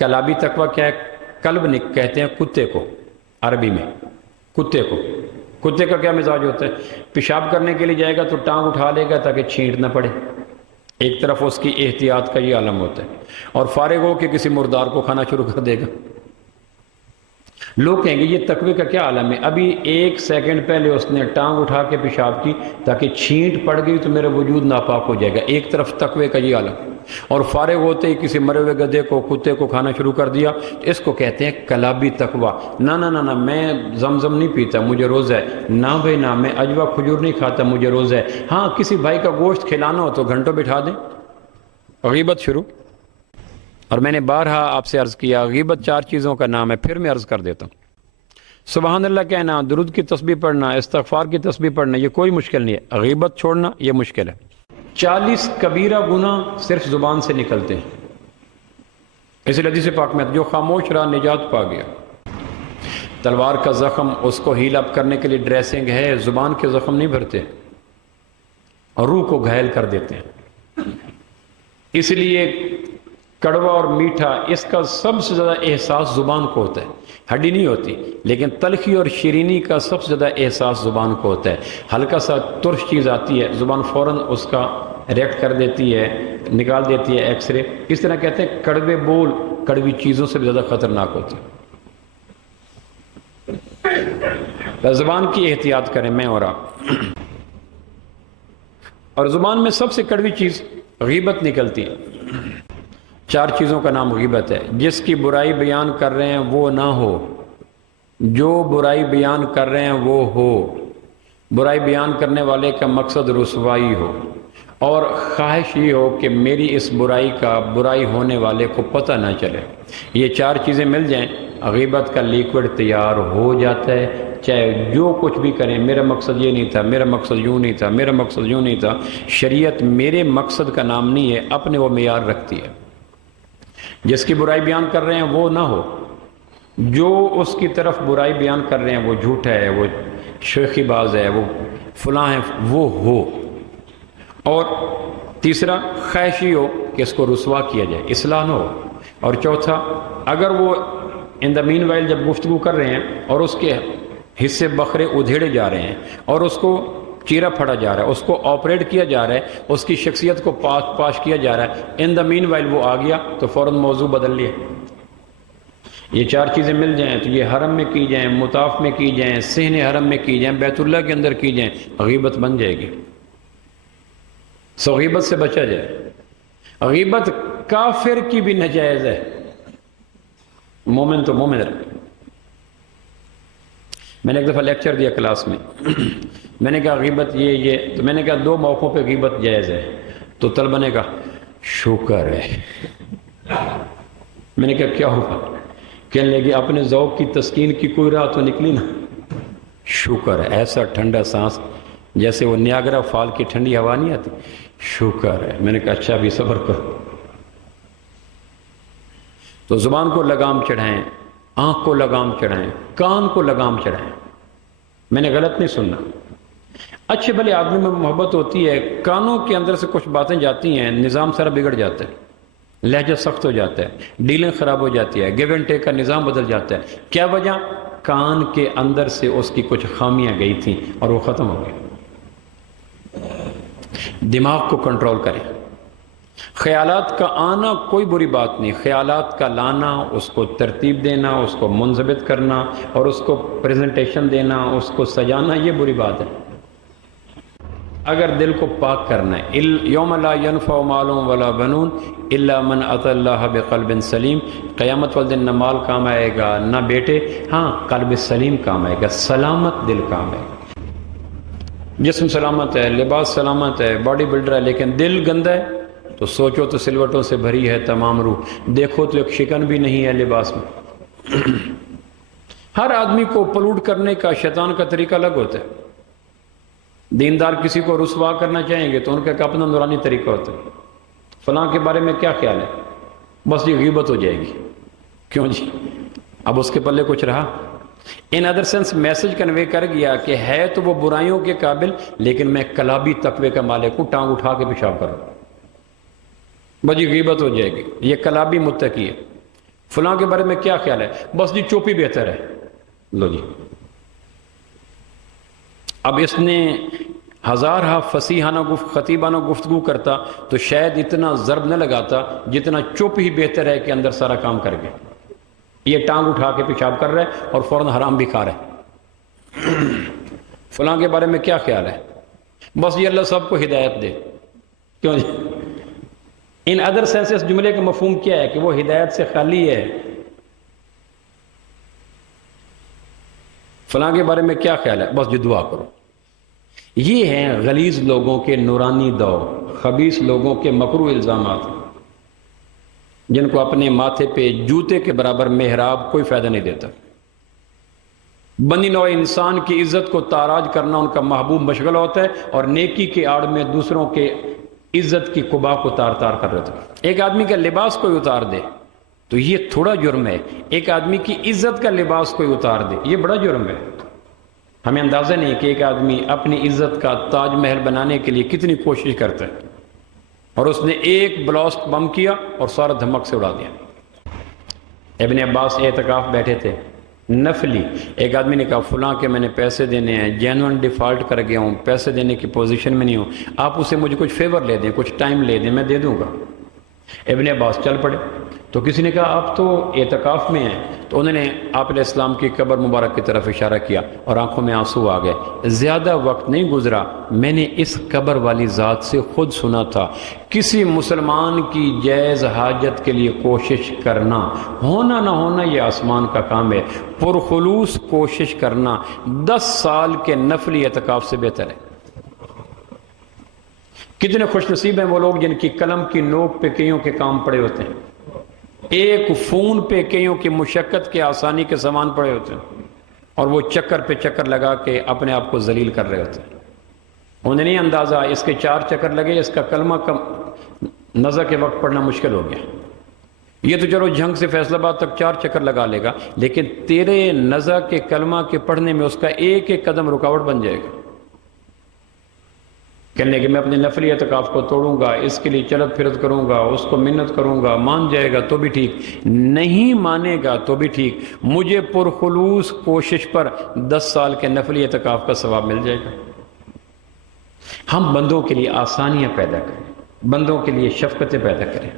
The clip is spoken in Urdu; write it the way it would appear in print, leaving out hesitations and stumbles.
کلابی تقوی کیا ہے؟ کلب کہتے ہیں کتے کو عربی میں، کتے کو۔ کتے کا کیا مزاج ہوتا ہے؟ پیشاب کرنے کے لیے جائے گا تو ٹانگ اٹھا لے گا تاکہ چھینٹ نہ پڑے، ایک طرف اس کی احتیاط کا یہ عالم ہوتا ہے، اور فارغ ہو کہ کسی مردار کو کھانا شروع کر دے گا۔ لوگ کہیں گے یہ تقوی کا کیا عالم ہے؟ ابھی ایک سیکنڈ پہلے اس نے ٹانگ اٹھا کے پیشاب کی تاکہ چھینٹ پڑ گئی تو میرا وجود ناپاک ہو جائے گا، ایک طرف تقوی کا یہ عالم، اور فارغ ہوتے ہی کسی مرے ہوئے گدھے کو، کتے کو کھانا شروع کر دیا، اس کو کہتے ہیں کلابی تقوی۔ نہ نہ نہ نہ، میں زمزم نہیں پیتا، مجھے روزہ ہے، نہ بھائی نہ، میں اجوا کھجور نہیں کھاتا، مجھے روزہ ہے۔ ہاں کسی بھائی کا گوشت کھلانا ہو تو گھنٹوں بٹھا دیں، غیبت شروع۔ اور میں نے بارہا آپ سے عرض کیا، غیبت 4 چیزوں کا نام ہے، پھر میں عرض کر دیتا ہوں۔ سبحان اللہ کہنا، درود کی تسبیح پڑھنا، استغفار کی تسبیح پڑھنا، یہ کوئی مشکل نہیں ہے، غیبت چھوڑنا یہ مشکل ہے۔ 40 کبیرہ گناہ صرف زبان سے نکلتے ہیں، اس لیے حدیث پاک میں جو خاموش رہا نجات پا گیا۔ تلوار کا زخم اس کو ہیل اپ کرنے کے لیے ڈریسنگ ہے، زبان کے زخم نہیں بھرتے اور روح کو گھائل کر دیتے ہیں۔ اس لیے کڑوا اور میٹھا اس کا سب سے زیادہ احساس زبان کو ہوتا ہے، ہڈی نہیں ہوتی، لیکن تلخی اور شیرینی کا سب سے زیادہ احساس زبان کو ہوتا ہے۔ ہلکا سا ترش چیز آتی ہے، زبان فوراً اس کا ریئیکٹ کر دیتی ہے، نکال دیتی ہے ایکس رے۔ اس طرح کہتے ہیں کڑوے بول کڑوی چیزوں سے بھی زیادہ خطرناک ہوتے ہیں۔ زبان کی احتیاط کریں میں اور آپ۔ اور زبان میں سب سے کڑوی چیز غیبت نکلتی ہے۔ 4 چیزوں کا نام غیبت ہے۔ جس کی برائی بیان کر رہے ہیں وہ نہ ہو، جو برائی بیان کر رہے ہیں وہ ہو، برائی بیان کرنے والے کا مقصد رسوائی ہو، اور خواہش یہ ہو کہ میری اس برائی کا برائی ہونے والے کو پتہ نہ چلے۔ یہ 4 چیزیں مل جائیں، غیبت کا لیکوڈ تیار ہو جاتا ہے۔ چاہے جو کچھ بھی کریں، میرا مقصد یہ نہیں تھا، میرا مقصد یوں نہیں تھا، میرا مقصد یوں نہیں تھا۔ شریعت میرے مقصد کا نام نہیں ہے، اپنے وہ معیار رکھتی ہے۔ جس کی برائی بیان کر رہے ہیں وہ نہ ہو، جو اس کی طرف برائی بیان کر رہے ہیں وہ جھوٹا ہے، وہ شیخی باز ہے، وہ فلاں ہے، وہ ہو۔ اور تیسرا خواہشی ہو کہ اس کو رسوا کیا جائے، اصلاح نہ ہو۔ اور چوتھا، اگر وہ ان دا مین وائل جب گفتگو کر رہے ہیں اور اس کے حصے بکھرے ادھیڑے جا رہے ہیں اور اس کو چیرا پھڑا جا رہا ہے، اس کو آپریٹ کیا جا رہا ہے، اس کی شخصیت کو پاش کیا جا رہا ہے، ان دا مین وائل وہ آ گیا تو فوراً موضوع بدل لیا۔ یہ 4 چیزیں مل جائیں تو یہ حرم میں کی جائیں، مطاف میں کی جائیں، صحن حرم میں کی جائیں، بیت اللہ کے اندر کی جائیں، غیبت بن جائے گی۔ سو غیبت سے بچا جائے۔ غیبت کافر کی بھی ناجائز ہے، مومن تو مومن رہے۔ میں نے ایک دفعہ لیکچر دیا کلاس میں، میں نے کہا غیبت یہ تو میں نے کہا 2 موقعوں پہ غیبت جائز ہے، تو طلبہ نے کہا شکر ہے۔ میں نے کہا کیا ہوا؟ کہنے لگے اپنے ذوق کی تسکین کی کوئی راہ تو نکلی نا۔ شکر ہے، ایسا ٹھنڈا سانس جیسے وہ نیاگرا فال کی ٹھنڈی ہوا نہیں آتی، شکر ہے۔ میں نے کہا اچھا بھی صبر کرو۔ تو زبان کو لگام چڑھائیں، آنکھ کو لگام چڑھائیں، کان کو لگام چڑھائیں۔ میں نے غلط نہیں سننا۔ اچھے بھلے آدمی میں محبت ہوتی ہے، کانوں کے اندر سے کچھ باتیں جاتی ہیں، نظام سارا بگڑ جاتا ہے، لہجہ سخت ہو جاتا ہے، ڈیلنگ خراب ہو جاتی ہے، گیو اینڈ ٹیک کا نظام بدل جاتا ہے۔ کیا وجہ؟ کان کے اندر سے اس کی کچھ خامیاں گئی تھیں اور وہ ختم ہو گئی۔ دماغ کو کنٹرول کریں۔ خیالات کا آنا کوئی بری بات نہیں، خیالات کا لانا، اس کو ترتیب دینا، اس کو منضبط کرنا اور اس کو پریزنٹیشن دینا، اس کو سجانا، یہ بری بات ہے۔ اگر دل کو پاک کرنا ہے، یوم لا ینفع مال ولا بنون الا من اتى اللہ بقلب سلیم، قیامت والدن نہ مال کام آئے گا نہ بیٹے، ہاں قلب سلیم کام آئے گا، سلامت دل کام آئے گا۔ جسم سلامت ہے، لباس سلامت ہے، باڈی بلڈر ہے، لیکن دل گندا ہے تو سوچو تو سلوٹوں سے بھری ہے تمام روح، دیکھو تو ایک شکن بھی نہیں ہے لباس میں۔ ہر آدمی کو پلوٹ کرنے کا شیطان کا طریقہ الگ ہوتا ہے۔ دیندار کسی کو رسوا کرنا چاہیں گے تو ان کا ایک اپنا نورانی طریقہ ہوتا ہے، فلاں کے بارے میں کیا خیال ہے، بس یہ غیبت ہو جائے گی۔ کیوں جی؟ اب اس کے پلے کچھ رہا؟ In other sense message convey کر گیا کہ ہے تو وہ برائیوں کے قابل، لیکن میں کلابی تقوی کا مالک ہوں، ٹانگ اٹھا کے پیشاب کروں، بجی غیبت ہو جائے گی۔ یہ کلابی متقی ہے، فلاں کے بارے میں کیا خیال ہے؟ بس جی چوپی بہتر ہے. لو جی، اب اس نے ہزارہ فصیحانہ خطیبانہ گفتگو کرتا تو شاید اتنا ضرب نہ لگاتا جتنا چپ ہی بہتر ہے کہ اندر سارا کام کر گیا. یہ ٹانگ اٹھا کے پیشاب کر رہا ہے اور فوراً حرام بھی کھا رہا ہے. فلاں کے بارے میں کیا خیال ہے؟ بس یہ اللہ سب کو ہدایت دے. کیوں جی؟ ان ادر سینسز جملے کا مفہوم کیا ہے کہ وہ ہدایت سے خالی ہے. فلاں کے بارے میں کیا خیال ہے؟ بس جو دعا کرو. یہ ہیں غلیظ لوگوں کے نورانی دور، خبیث لوگوں کے مکروہ الزامات، جن کو اپنے ماتھے پہ جوتے کے برابر محراب کوئی فائدہ نہیں دیتا. بنی نوع انسان کی عزت کو تاراج کرنا ان کا محبوب مشغلہ ہوتا ہے، اور نیکی کے آڑ میں دوسروں کے عزت کی قبا کو تار تار کر رہے تھے. ایک آدمی کا لباس کوئی اتار دے تو یہ تھوڑا جرم ہے، ایک آدمی کی عزت کا لباس کوئی اتار دے یہ بڑا جرم ہے. ہمیں اندازہ نہیں کہ ایک آدمی اپنی عزت کا تاج محل بنانے کے لیے کتنی کوشش کرتا ہے، اور اس نے ایک بلاسٹ بم کیا اور سارا دھمک سے اڑا دیا. ابن عباس اعتکاف بیٹھے تھے نفلی. ایک آدمی نے کہا فلاں کے میں نے پیسے دینے ہیں، جینون ڈیفالٹ کر گیا ہوں، پیسے دینے کی پوزیشن میں نہیں ہوں، آپ اسے مجھے کچھ فیور لے دیں، کچھ ٹائم لے دیں، میں دے دوں گا. ابن عباس چل پڑے. تو کسی نے کہا آپ تو اعتکاف میں ہیں، تو انہوں نے آپ علیہ السلام کی قبر مبارک کی طرف اشارہ کیا اور آنکھوں میں آنسو آ گئے. زیادہ وقت نہیں گزرا، میں نے اس قبر والی ذات سے خود سنا تھا کسی مسلمان کی جائز حاجت کے لیے کوشش کرنا، ہونا نہ ہونا یہ آسمان کا کام ہے، پرخلوص کوشش کرنا 10 سال کے نفلی اعتکاف سے بہتر ہے. کتنے خوش نصیب ہیں وہ لوگ جن کی قلم کی نوک پہ کئیوں کے کام پڑے ہوتے ہیں، ایک فون پہ کئیوں کی مشقت کے آسانی کے سامان پڑے ہوتے ہیں، اور وہ چکر پہ چکر لگا کے اپنے آپ کو ذلیل کر رہے ہوتے ہیں. انہیں نہیں اندازہ اس کے 4 چکر لگے، اس کا کلمہ نزع کے وقت پڑھنا مشکل ہو گیا. یہ تو چلو جھنگ سے فیصل آباد تک 4 چکر لگا لے گا، لیکن تیرے نزع کے کلمہ کے پڑھنے میں اس کا ایک ایک قدم رکاوٹ بن جائے گا. کہنے کہ میں اپنے نفلی اعتکاف کو توڑوں گا، اس کے لیے چلت پھرت کروں گا، اس کو منت کروں گا، مان جائے گا تو بھی ٹھیک، نہیں مانے گا تو بھی ٹھیک، مجھے پرخلوص کوشش پر 10 سال کے نفلی اعتکاف کا ثواب مل جائے گا. ہم بندوں کے لیے آسانیاں پیدا کریں، بندوں کے لیے شفقتیں پیدا کریں.